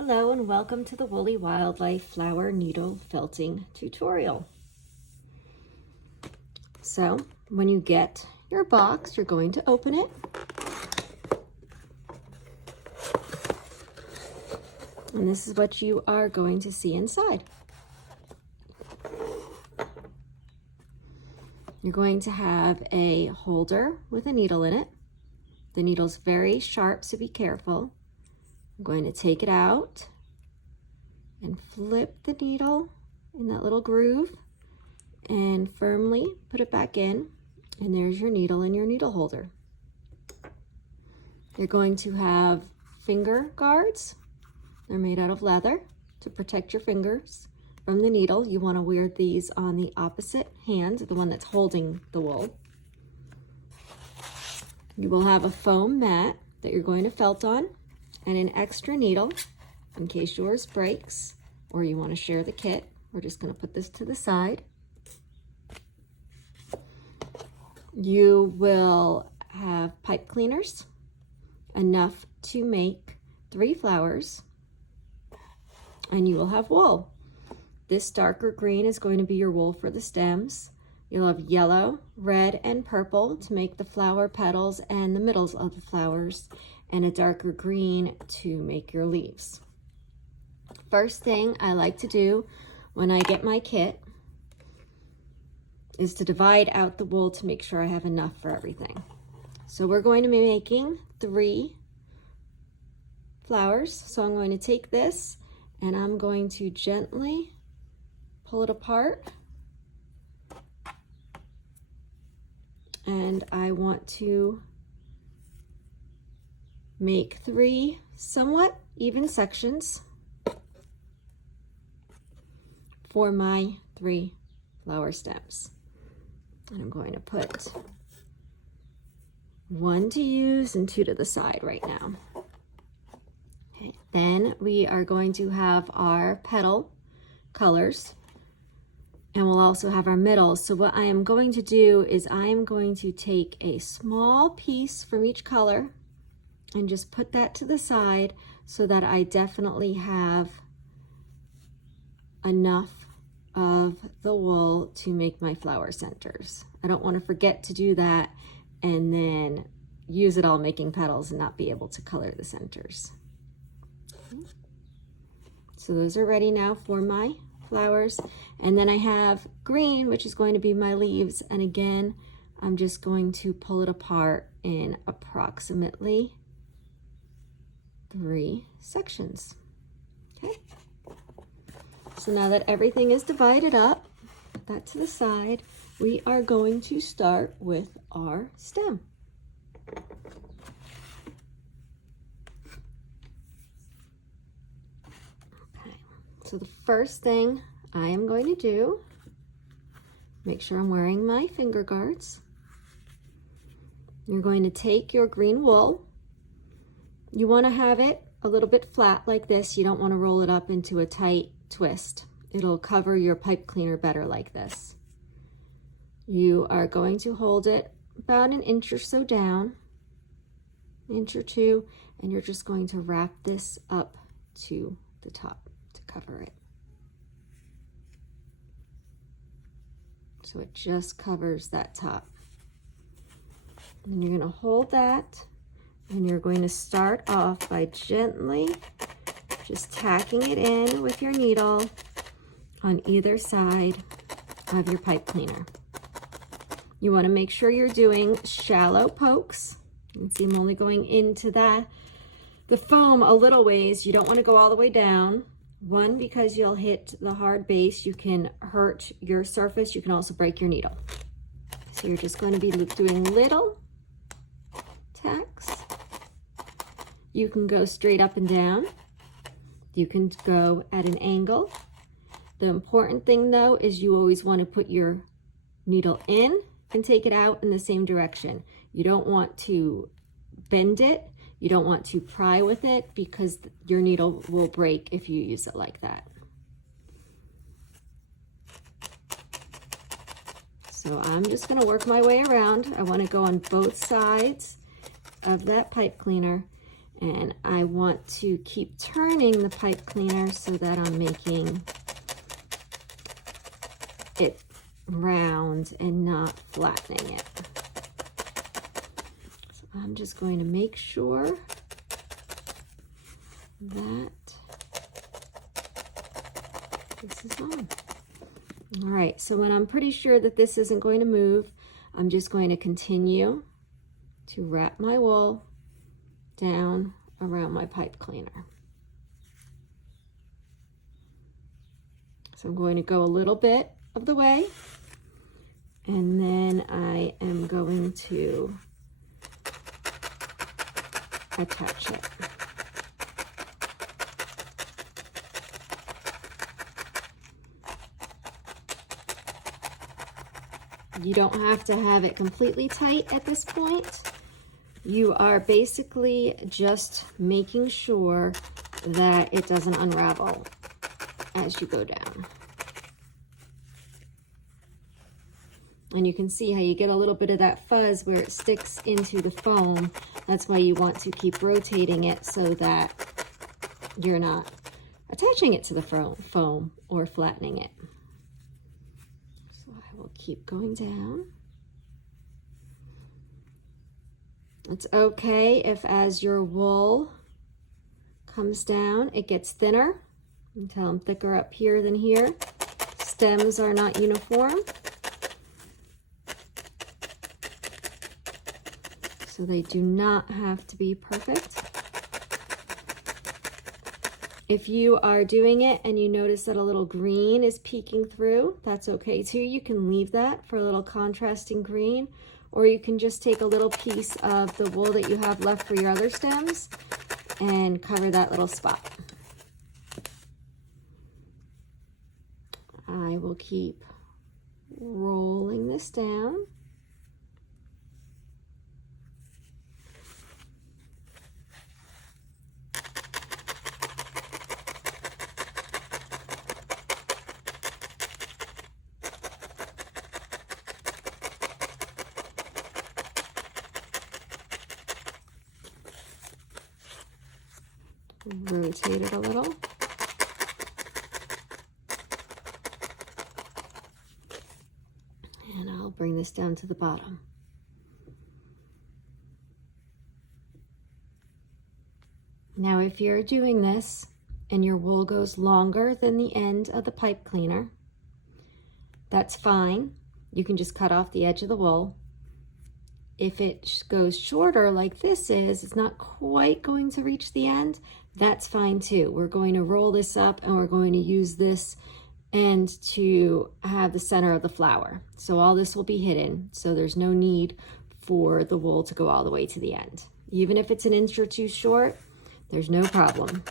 Hello and welcome to the Woolly Wildlife Flower Needle Felting tutorial. So when you get your box, you're going to open it. And this is what you are going to see inside. You're going to have a holder with a needle in it. The needle's very sharp, so be careful. I'm going to take it out and flip the needle in that little groove and firmly put it back in, and there's your needle and your needle holder. You're going to have finger guards. They're made out of leather to protect your fingers from the needle. You want to wear these on the opposite hand, the one that's holding the wool. You will have a foam mat that you're going to felt on, and an extra needle in case yours breaks or you want to share the kit. We're just going to put this to the side. You will have pipe cleaners, enough to make 3 flowers, and you will have wool. This darker green is going to be your wool for the stems. You'll have yellow, red, and purple to make the flower petals and the middles of the flowers, and a darker green to make your leaves. First thing I like to do when I get my kit is to divide out the wool to make sure I have enough for everything. So we're going to be making 3 flowers. So I'm going to take this and I'm going to gently pull it apart. And I want to make 3 somewhat even sections for my 3 flower stems. And I'm going to put 1 to use and 2 to the side right now. Okay, then we are going to have our petal colors, and we'll also have our middles. So what I am going to do is I am going to take a small piece from each color and just put that to the side so that I definitely have enough of the wool to make my flower centers. I don't want to forget to do that and then use it all making petals and not be able to color the centers. So those are ready now for my flowers. And then I have green, which is going to be my leaves. And again, I'm just going to pull it apart in approximately 3 sections. Okay. So now that everything is divided up, put that to the side, we are going to start with our stem. Okay. So the first thing I am going to do, make sure I'm wearing my finger guards. You're going to take your green wool. You want to have it a little bit flat like this. You don't want to roll it up into a tight twist. It'll cover your pipe cleaner better like this. You are going to hold it about 1 inch or so down, 1 inch or 2, and you're just going to wrap this up to the top to cover it. So it just covers that top. And you're going to hold that, and you're going to start off by gently just tacking it in with your needle on either side of your pipe cleaner. You want to make sure you're doing shallow pokes. You can see I'm only going into the foam a little ways. You don't want to go all the way down. 1, because you'll hit the hard base. You can hurt your surface. You can also break your needle. So you're just going to be doing little tacks. You can go straight up and down. You can go at an angle. The important thing though is you always want to put your needle in and take it out in the same direction. You don't want to bend it. You don't want to pry with it because your needle will break if you use it like that. So I'm just going to work my way around. I want to go on both sides of that pipe cleaner, And I want to keep turning the pipe cleaner so that I'm making it round and not flattening it. So I'm just going to make sure that this is on. All right, so when I'm pretty sure that this isn't going to move, I'm just going to continue to wrap my wool down around my pipe cleaner. So I'm going to go a little bit of the way, and then I am going to attach it. You don't have to have it completely tight at this point. You are basically just making sure that it doesn't unravel as you go down. And you can see how you get a little bit of that fuzz where it sticks into the foam. That's why you want to keep rotating it so that you're not attaching it to the foam or flattening it. So I will keep going down. It's okay if as your wool comes down, it gets thinner until I'm thicker up here than here. Stems are not uniform, so they do not have to be perfect. If you are doing it and you notice that a little green is peeking through, that's okay too. You can leave that for a little contrasting green, or you can just take a little piece of the wool that you have left for your other stems and cover that little spot. I will keep rolling this down. Rotate it a little. And I'll bring this down to the bottom. Now, if you're doing this and your wool goes longer than the end of the pipe cleaner, that's fine. You can just cut off the edge of the wool. If it goes shorter like this is, it's not quite going to reach the end, that's fine too. We're going to roll this up and we're going to use this end to have the center of the flower. So all this will be hidden, so there's no need for the wool to go all the way to the end. Even if it's an inch or two short, there's no problem.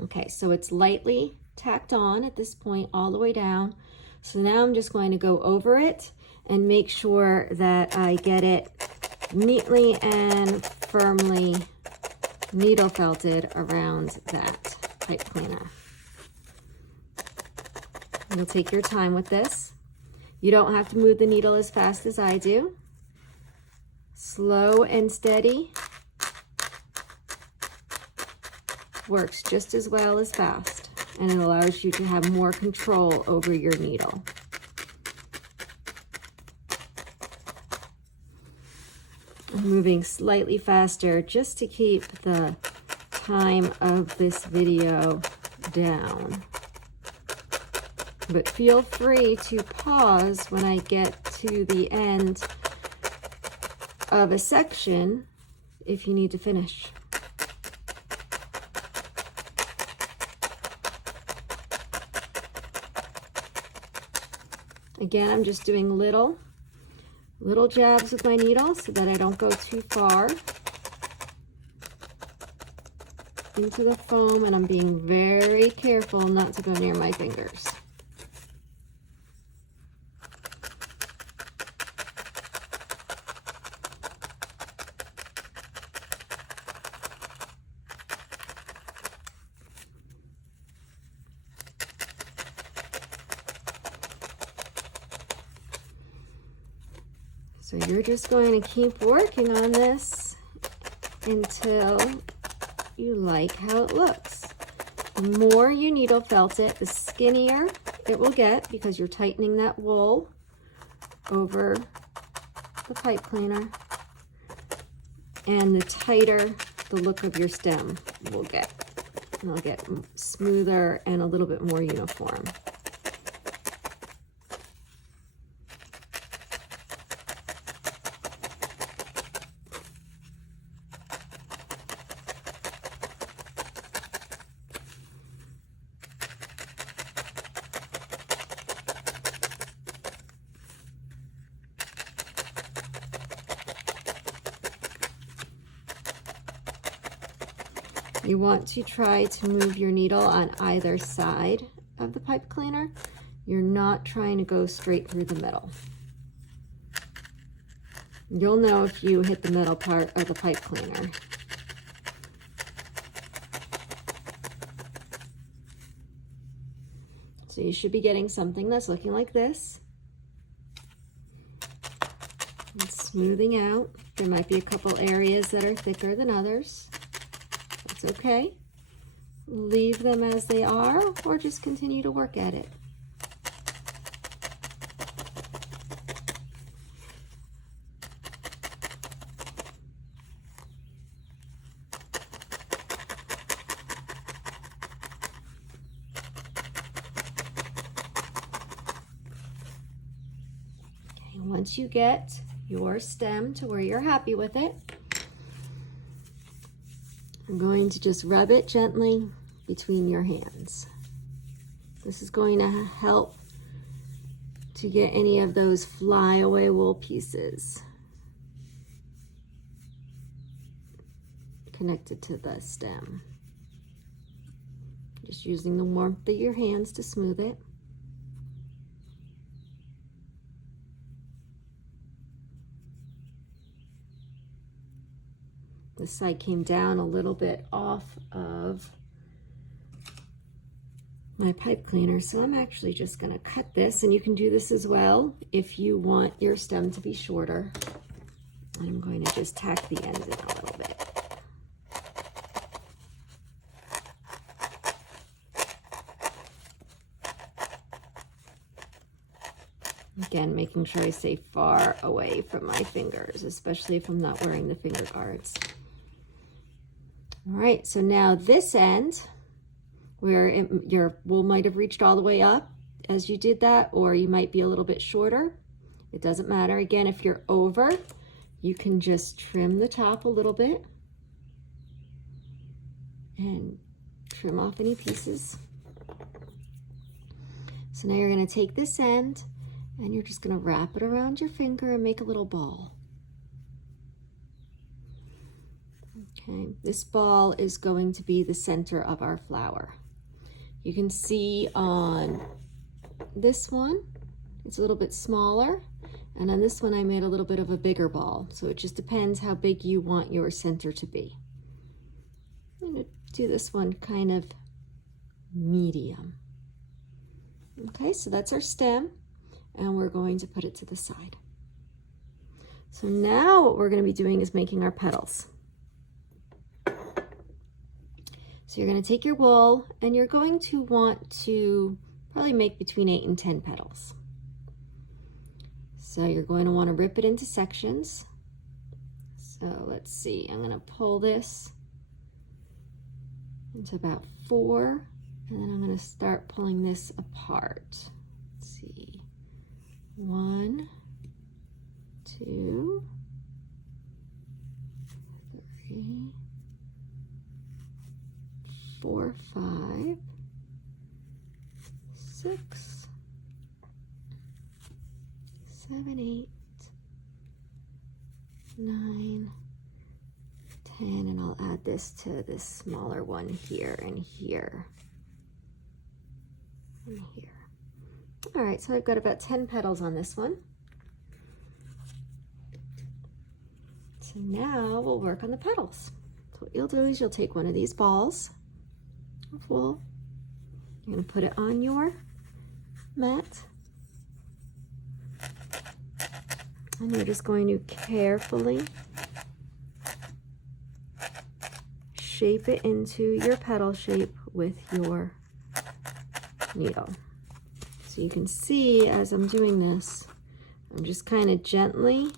Okay, so it's lightly tacked on at this point all the way down. So now I'm just going to go over it and make sure that I get it neatly and firmly needle felted around that pipe cleaner. You'll take your time with this. You don't have to move the needle as fast as I do. Slow and steady works just as well as fast, and it allows you to have more control over your needle. I'm moving slightly faster just to keep the time of this video down. But feel free to pause when I get to the end of a section if you need to finish. Again, I'm just doing little jabs with my needle so that I don't go too far into the foam, and I'm being very careful not to go near my fingers. So you're just going to keep working on this until you like how it looks. The more you needle felt it, the skinnier it will get because you're tightening that wool over the pipe cleaner, and the tighter the look of your stem will get. And it'll get smoother and a little bit more uniform. You want to try to move your needle on either side of the pipe cleaner. You're not trying to go straight through the middle. You'll know if you hit the middle part of the pipe cleaner. So you should be getting something that's looking like this. And smoothing out. There might be a couple areas that are thicker than others. That's okay. Leave them as they are, or just continue to work at it. Okay, once you get your stem to where you're happy with it, I'm going to just rub it gently between your hands. This is going to help to get any of those flyaway wool pieces connected to the stem. Just using the warmth of your hands to smooth it. This side came down a little bit off of my pipe cleaner, so I'm actually just going to cut this, and you can do this as well if you want your stem to be shorter. I'm going to just tack the ends in a little bit. Again, making sure I stay far away from my fingers, especially if I'm not wearing the finger guards. All right, so now this end, where your wool might have reached all the way up as you did that, or you might be a little bit shorter. It doesn't matter. Again, if you're over, you can just trim the top a little bit and trim off any pieces. So now you're going to take this end and you're just going to wrap it around your finger and make a little ball. Okay, this ball is going to be the center of our flower. You can see on this one, it's a little bit smaller, and on this one I made a little bit of a bigger ball. So it just depends how big you want your center to be. I'm going to do this one kind of medium. Okay, so that's our stem, and we're going to put it to the side. So now what we're going to be doing is making our petals. So you're going to take your wool and you're going to want to probably make between 8 and 10 petals. So you're going to want to rip it into sections. So let's see, I'm going to pull this into about 4, and then I'm going to start pulling this apart. Let's see, 1, 2, 3, 4, 5, 6, 7, 8, 9, 10, and I'll add this to this smaller one here and here and here. All right, so I've got about 10 petals on this one. So now we'll work on the petals. So what you'll do is you'll take one of these balls of wool, you're going to put it on your mat, And you're just going to carefully shape it into your petal shape with your needle. So you can see as I'm doing this, I'm just kind of gently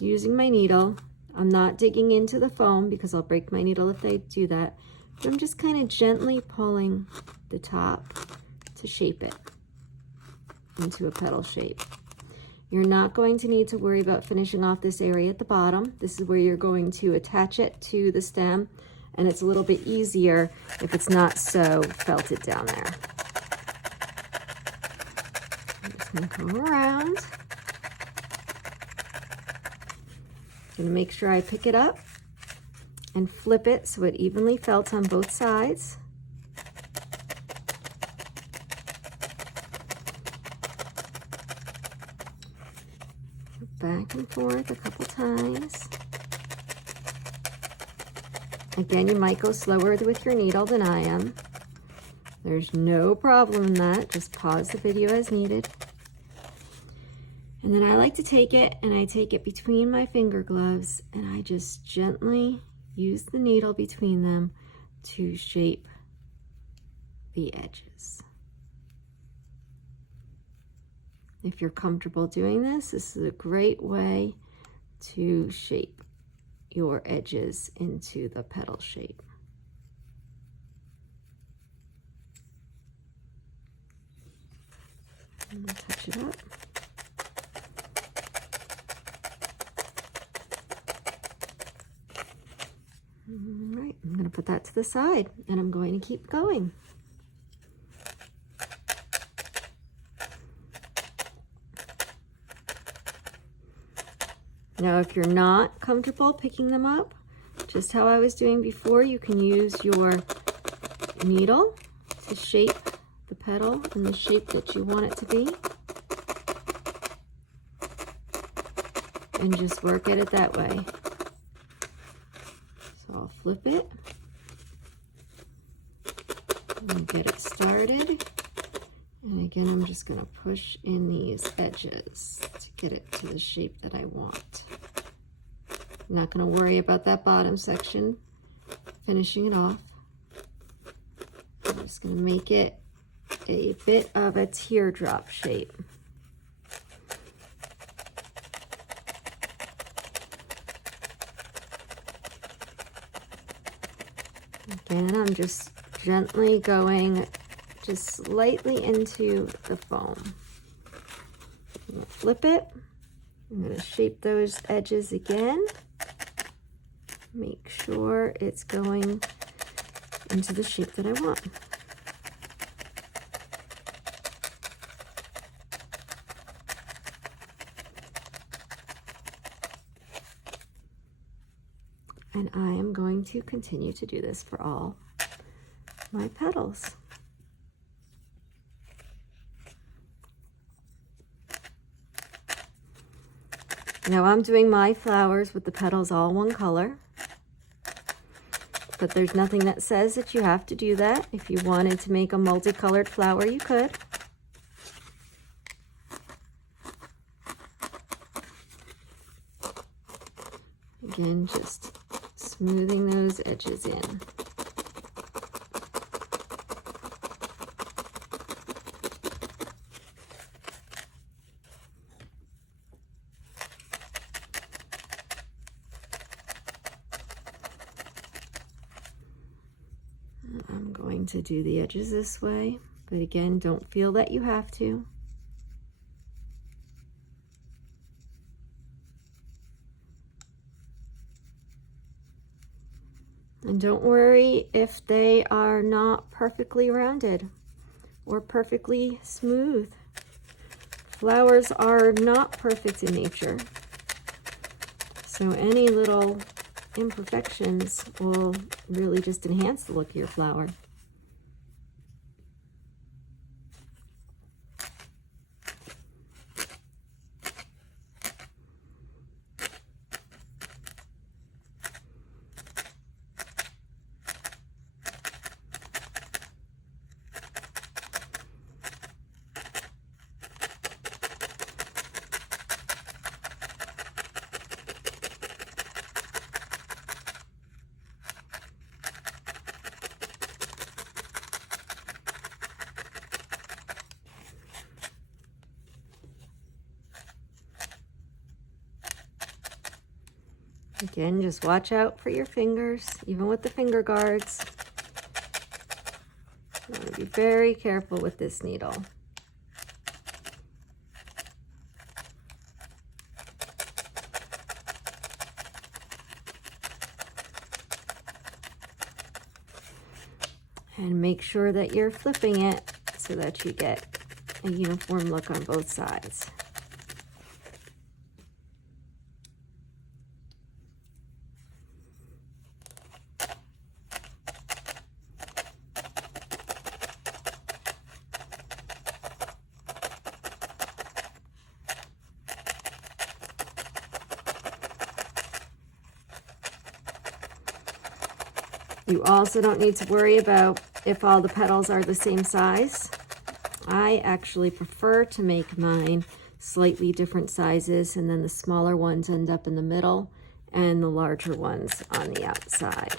using my needle. I'm not digging into the foam because I'll break my needle if I do that. But I'm just kind of gently pulling the top to shape it into a petal shape. You're not going to need to worry about finishing off this area at the bottom. This is where you're going to attach it to the stem, and it's a little bit easier if it's not so felted down there. I'm just going to go around. I'm going to make sure I pick it up and flip it so it evenly felts on both sides. Back and forth a couple times. Again, you might go slower with your needle than I am. There's no problem in that. Just pause the video as needed. And then I like to take it, and I take it between my finger gloves, and I just gently use the needle between them to shape the edges. If you're comfortable doing this, this is a great way to shape your edges into the petal shape. I'm going to touch it up. All right, I'm going to put that to the side, and I'm going to keep going. Now, if you're not comfortable picking them up, just how I was doing before, you can use your needle to shape the petal in the shape that you want it to be. And just work at it that way. So I'll flip it and get it started. And again, I'm just going to push in these edges to get it to the shape that I want. I'm not going to worry about that bottom section, finishing it off. I'm just going to make it a bit of a teardrop shape. Again, I'm just gently going just slightly into the foam. I'm going to flip it. I'm going to shape those edges again. Make sure it's going into the shape that I want. And I am going to continue to do this for all my petals. Now I'm doing my flowers with the petals all one color, but there's nothing that says that you have to do that. If you wanted to make a multicolored flower, you could. Again, just smoothing those edges in. I'm going to do the edges this way, but again, don't feel that you have to. And don't worry if they are not perfectly rounded or perfectly smooth. Flowers are not perfect in nature, so any little imperfections will really just enhance the look of your flower. Again, just watch out for your fingers, even with the finger guards. You want to be very careful with this needle. And make sure that you're flipping it so that you get a uniform look on both sides. You also don't need to worry about if all the petals are the same size. I actually prefer to make mine slightly different sizes, and then the smaller ones end up in the middle and the larger ones on the outside.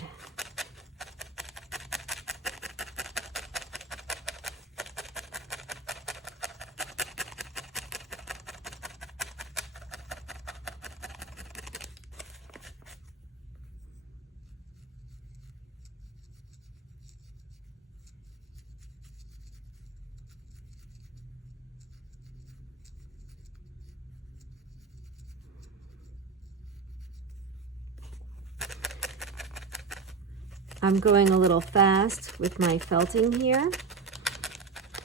I'm going a little fast with my felting here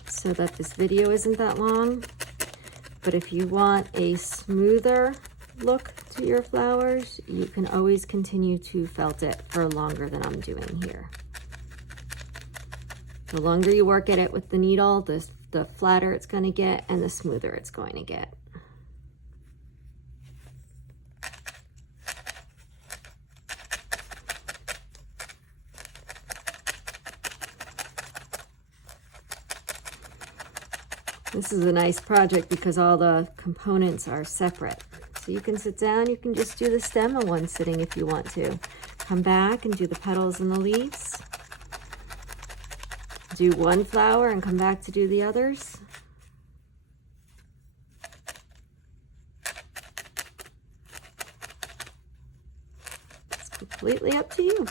so that this video isn't that long. But if you want a smoother look to your flowers, you can always continue to felt it for longer than I'm doing here. The longer you work at it with the needle, the flatter it's going to get and the smoother it's going to get. This is a nice project because all the components are separate. So you can sit down, you can just do the stem in one sitting if you want to. Come back and do the petals and the leaves. Do one flower and come back to do the others. It's completely up to you.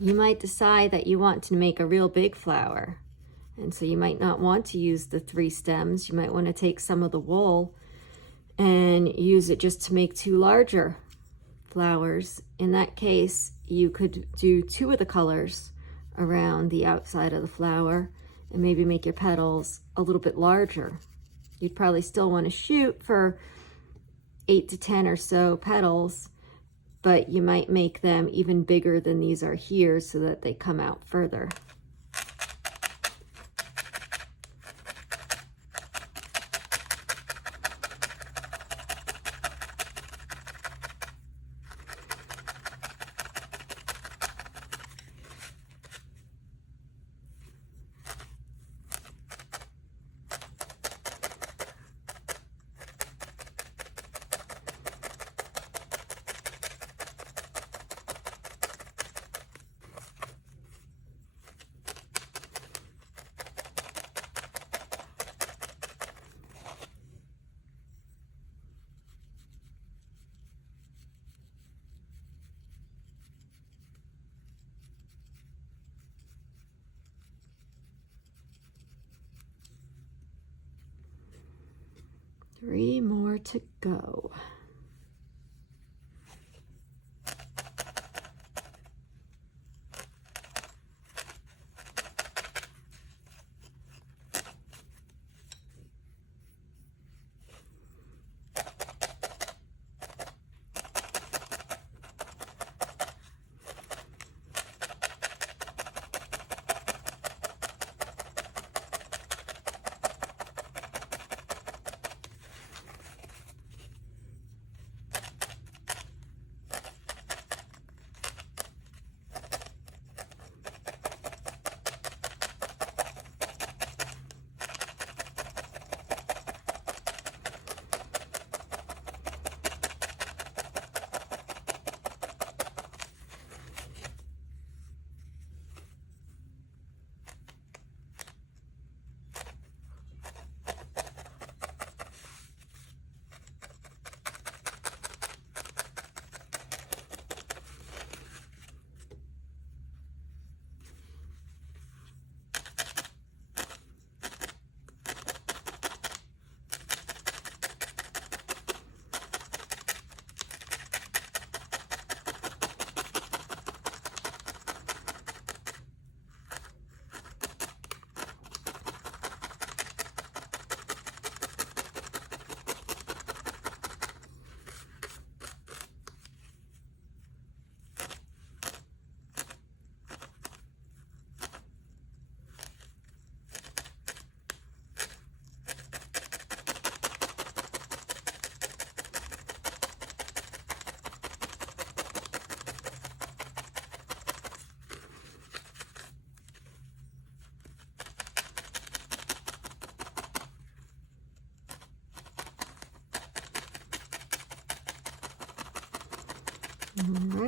You might decide that you want to make a real big flower, and so you might not want to use the 3 stems. You might want to take some of the wool and use it just to make 2 larger flowers. In that case, you could do 2 of the colors around the outside of the flower and maybe make your petals a little bit larger. You'd probably still want to shoot for 8 to 10 or so petals, but you might make them even bigger than these are here so that they come out further. Three more to go.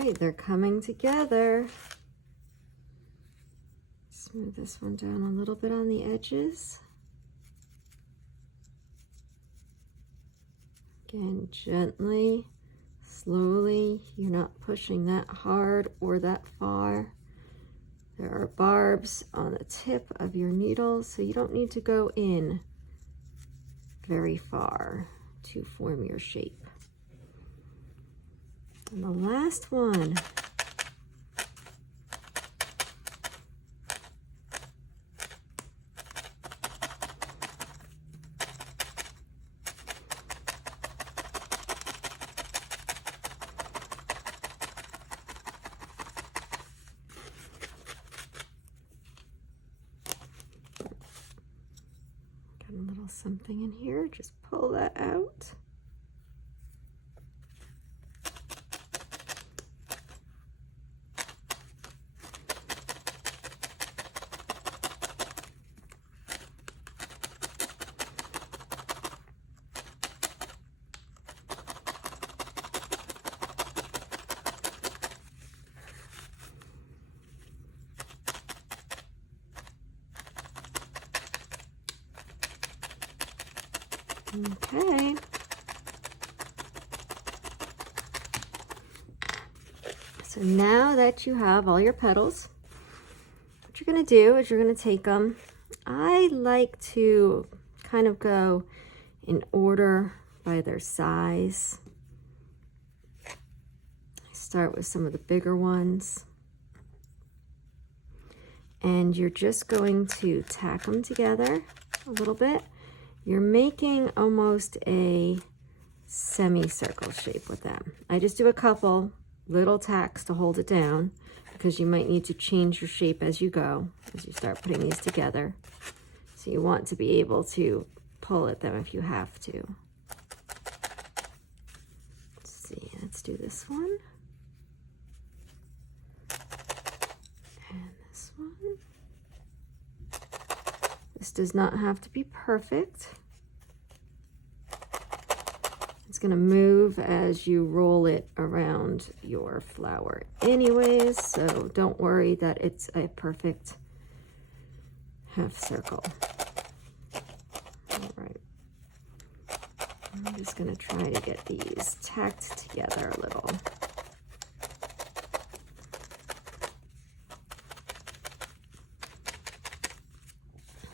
right, they're coming together. Smooth this one down a little bit on the edges. Again, gently, slowly. You're not pushing that hard or that far. There are barbs on the tip of your needle, so you don't need to go in very far to form your shape. And the last one. Got a little something in here, just pull that out. Okay. So now that you have all your petals, what you're going to do is you're going to take them. I like to kind of go in order by their size. I start with some of the bigger ones. And you're just going to tack them together a little bit. You're making almost a semicircle shape with them. I just do a couple little tacks to hold it down because you might need to change your shape as you go, as you start putting these together. So you want to be able to pull at them if you have to. Let's see, let's do this one. And this one. This does not have to be perfect. It's going to move as you roll it around your flower anyways, so don't worry that it's a perfect half circle. All right. I'm just going to try to get these tacked together a little.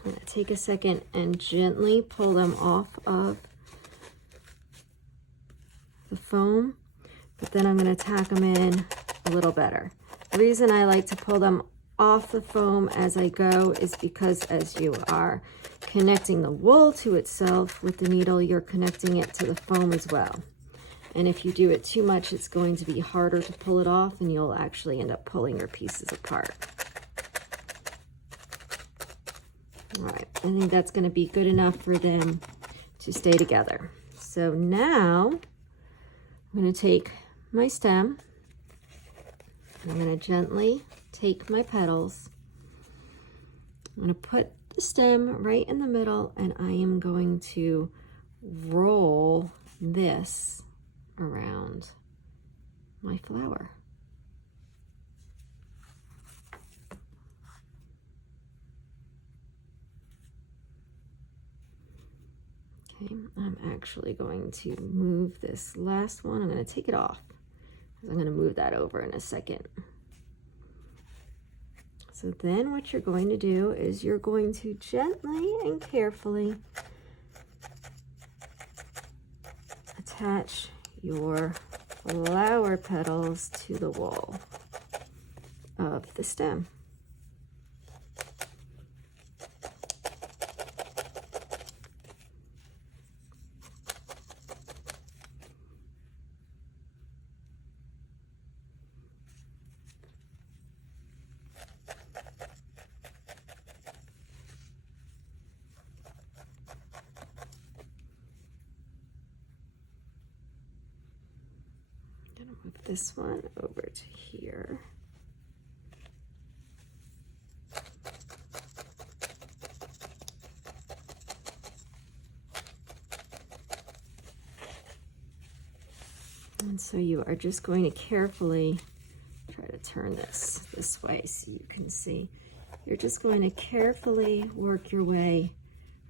I'm going to take a second and gently pull them off of the foam, but then I'm going to tack them in a little better. The reason I like to pull them off the foam as I go is because as you are connecting the wool to itself with the needle, you're connecting it to the foam as well. And if you do it too much, it's going to be harder to pull it off and you'll actually end up pulling your pieces apart. All right, I think that's going to be good enough for them to stay together. So now I'm going to take my stem and I'm going to gently take my petals. I'm going to put the stem right in the middle and I am going to roll this around my flower. Okay, I'm actually going to move this last one. I'm going to take it off because I'm going to move that over in a second. So then what you're going to do is you're going to gently and carefully attach your flower petals to the wool of the stem. Move this one over to here. And so you are just going to carefully turn this way so you can see. You're just going to carefully work your way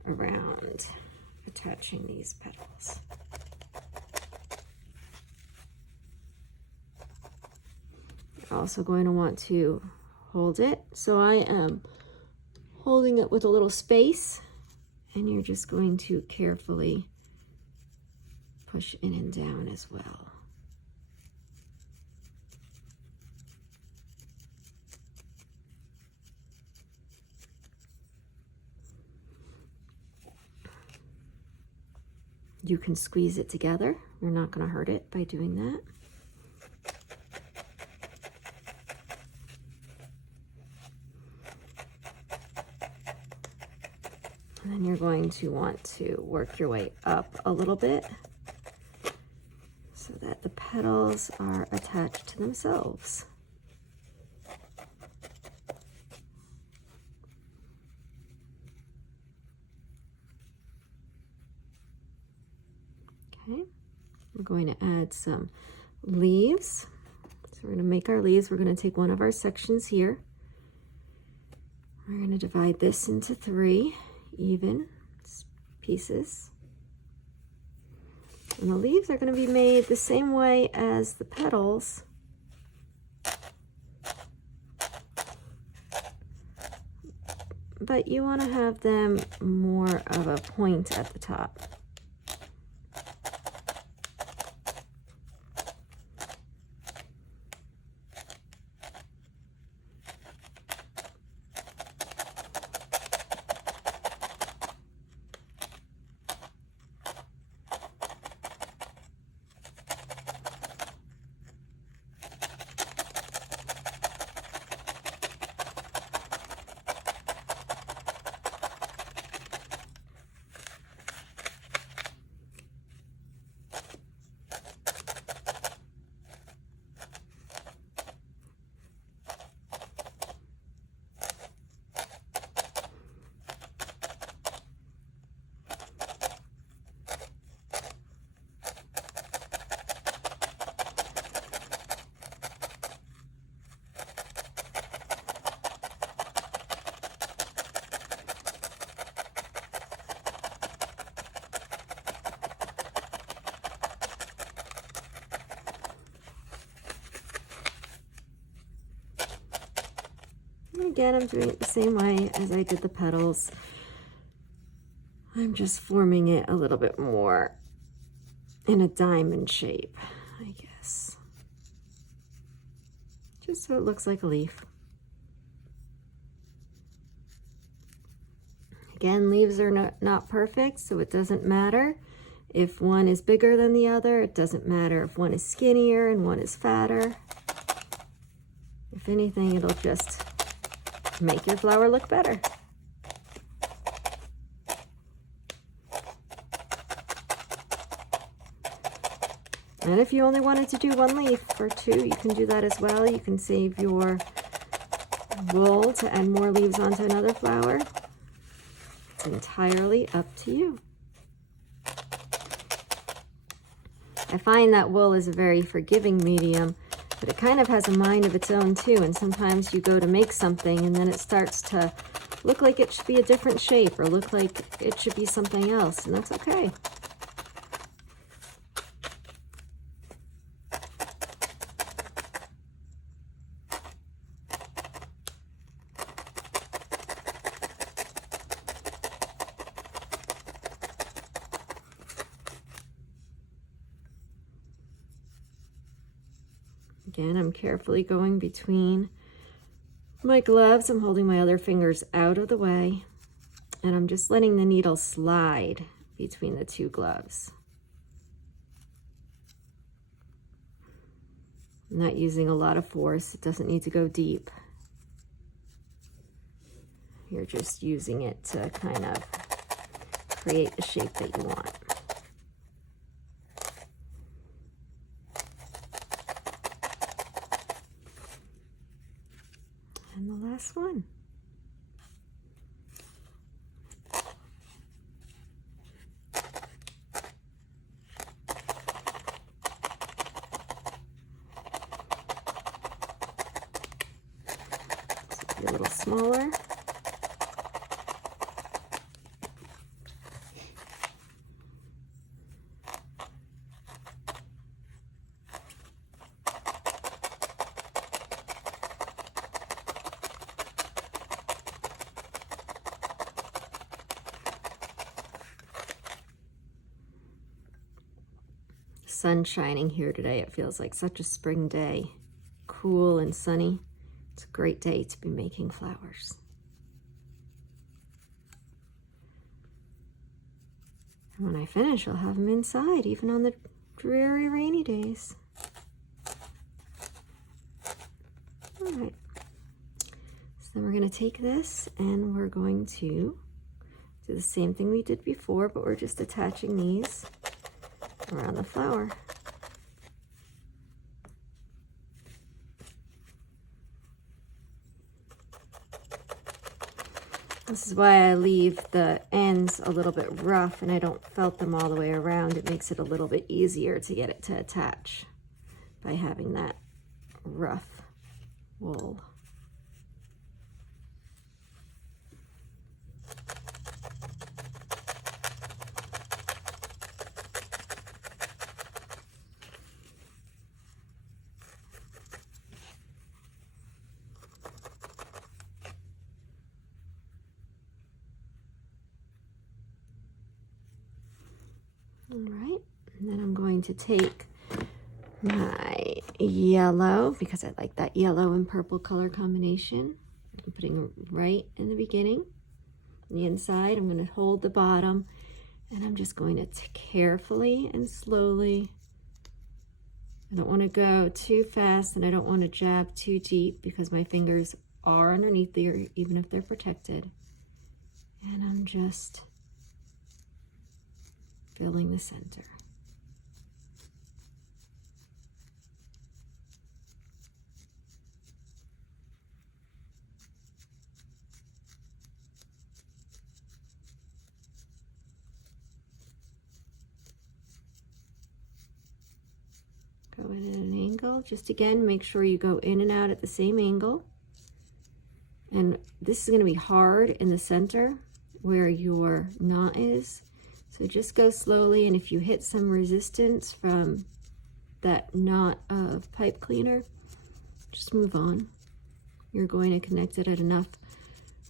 around attaching these petals. You're also going to want to hold it. So I am holding it with a little space, and you're just going to carefully push in and down as well. You can squeeze it together. You're not going to hurt it by doing that. And then you're going to want to work your way up a little bit so that the petals are attached to themselves. Okay, we're going to add some leaves. So we're going to make our leaves. We're going to take one of our sections here. We're going to divide this into 3 even pieces. And the leaves are going to be made the same way as the petals. But you want to have them more of a point at the top. And again, I'm doing it the same way as I did the petals. I'm just forming it a little bit more in a diamond shape, I guess. Just so it looks like a leaf. Again, leaves are not perfect, so it doesn't matter if one is bigger than the other. It doesn't matter if one is skinnier and one is fatter. If anything, it'll just make your flower look better. And if you only wanted to do 1 leaf or 2, you can do that as well. You can save your wool to add more leaves onto another flower. It's entirely up to you. I find that wool is a very forgiving medium, but it kind of has a mind of its own too, and sometimes you go to make something and then it starts to look like it should be a different shape or look like it should be something else, and that's okay. Again, I'm carefully going between my gloves. I'm holding my other fingers out of the way, and I'm just letting the needle slide between the 2 gloves. I'm not using a lot of force. It doesn't need to go deep. You're just using it to kind of create the shape that you want. And the last one. smaller. Sun shining here today. It feels like such a spring day. Cool and sunny. It's a great day to be making flowers. And when I finish, I'll have them inside, even on the dreary rainy days. All right. So then we're going to take this and we're going to do the same thing we did before, but we're just attaching these around the flower. This is why I leave the ends a little bit rough and I don't felt them all the way around. It makes it a little bit easier to get it to attach by having that rough wool. All right, and then I'm going to take my yellow, because I like that yellow and purple color combination. I'm putting it right in the beginning. On the inside, I'm going to hold the bottom, and I'm just going to carefully and slowly. I don't want to go too fast, and I don't want to jab too deep because my fingers are underneath there, even if they're protected. And I'm just filling the center. Go in at an angle. Just again, make sure you go in and out at the same angle. And this is going to be hard in the center where your knot is. So just go slowly, and if you hit some resistance from that knot of pipe cleaner, just move on. You're going to connect it at enough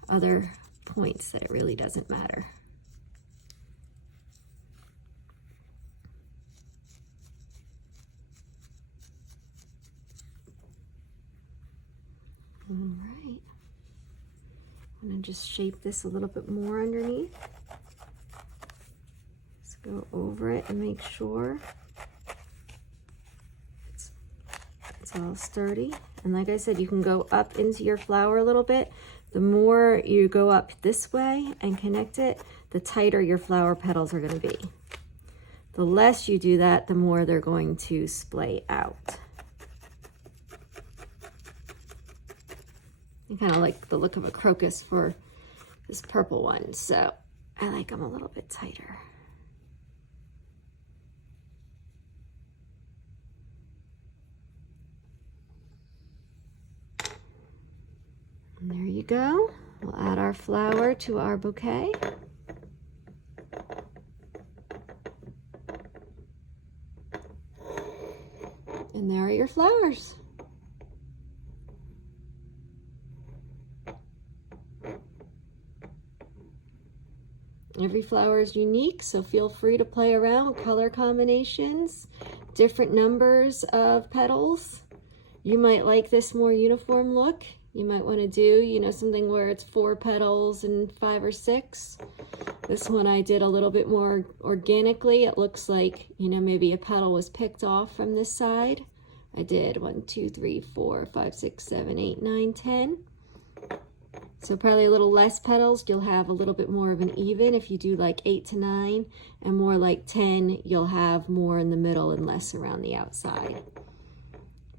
other points that it really doesn't matter. All right. I'm going to just shape this a little bit more underneath. Go over it and make sure it's all sturdy. And like I said, you can go up into your flower a little bit. The more you go up this way and connect it, the tighter your flower petals are going to be. The less you do that, the more they're going to splay out. I kind of like the look of a crocus for this purple one, so I like them a little bit tighter. And there you go. We'll add our flower to our bouquet. And there are your flowers. Every flower is unique, so feel free to play around. Color combinations, different numbers of petals. You might like this more uniform look. You might want to do, you know, something where it's 4 petals and 5 or 6. This one I did a little bit more organically. It looks like, you know, maybe a petal was picked off from this side. I did 1, 2, 3, 4, 5, 6, 7, 8, 9, 10. So probably a little less petals. You'll have a little bit more of an even. If you do like 8 to 9 and more like 10, you'll have more in the middle and less around the outside.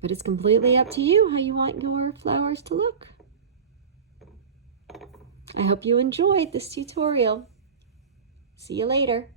But it's completely up to you how you want your flowers to look. I hope you enjoyed this tutorial. See you later.